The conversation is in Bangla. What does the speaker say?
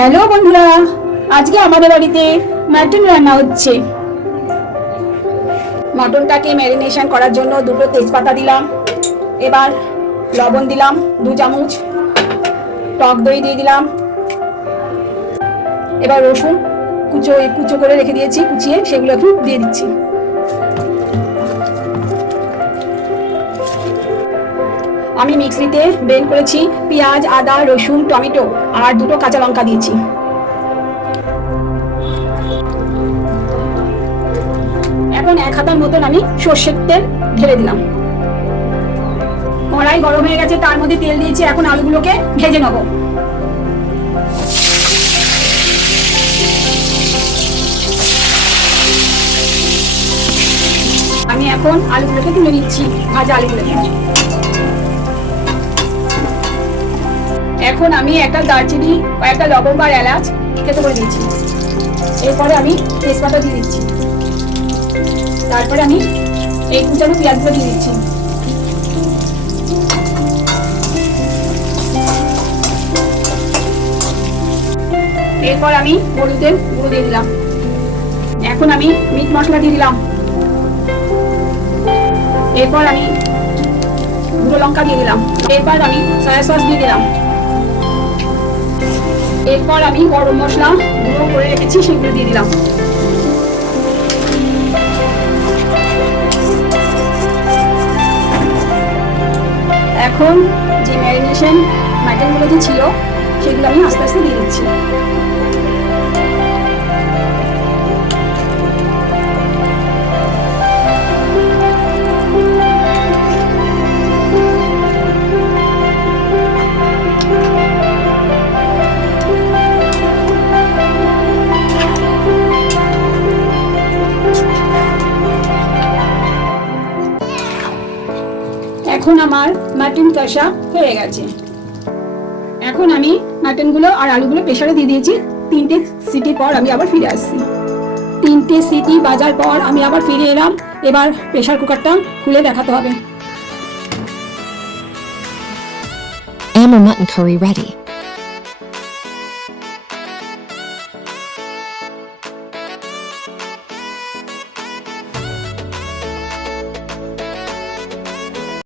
হ্যালো বন্ধুরা, আজকে আমাদের বাড়িতে মাটন রান্না হচ্ছে। মাটনটাকে ম্যারিনেশন করার জন্য দুটো তেজপাতা দিলাম, এবার লবণ দিলাম 2 চামচ, টক দই দিয়ে দিলাম, এবার রসুন কুচো করে রেখে দিয়েছি, কুচিয়ে সেগুলো একটু দিয়ে দিচ্ছি। আমি মিক্সিতে ব্লেন্ড করেছি পেঁয়াজ, আদা, রসুন, টমেটো আর 2টো কাঁচা লঙ্কা দিয়েছি। এখন 1 হাতার মতন আমি সর্ষের তেল ঢেলে দিলাম। কড়াই গরম হয়ে গেছে, তার মধ্যে তেল দিয়েছি। এখন আলুগুলোকে ভেজে নেব। আমি এখন আলুগুলোকে তুলে নিচ্ছি, ভাজা আলুগুলোকে। এখন আমি একটা দারচিনি, কয়েকটা লবঙ্গ আর এলাচ থেতো করে দিয়েছি। এরপরে আমি তেজপাতা দিয়ে দিচ্ছি। তারপরে আমি এই কুচানো পেঁয়াজগুলো দিয়ে দিচ্ছি। এরপর আমি হলুদের গুঁড়ো দিয়ে দিলাম। এখন আমি মিট মশলা দিয়ে দিলাম। এরপর আমি গুঁড়ো লঙ্কা দিয়ে দিলাম। এরপর আমি সয়া সস দিয়ে দিলাম। এরপর আমি গরম মশলা গুঁড়ো করে রেখেছি, সেগুলো দিয়ে দিলাম। এখন যে ম্যারিনেশন মাটনগুলো যে ছিল সেগুলো আমি আস্তে আস্তে দিয়ে দিচ্ছি। এখন আমার মাটন কষা হয়ে গেছে। এখন আমি মাটনগুলো আর আলুগুলো প্রেসারে দিয়ে দিয়েছি। 3টে সিটি পর আমি আবার ফিরে আসছি। 3টে সিটি বাজার পর আমি আবার ফিরে এলাম। এবার প্রেসার কুকারটা খুলে দেখাতে হবে। Amber mutton curry ready.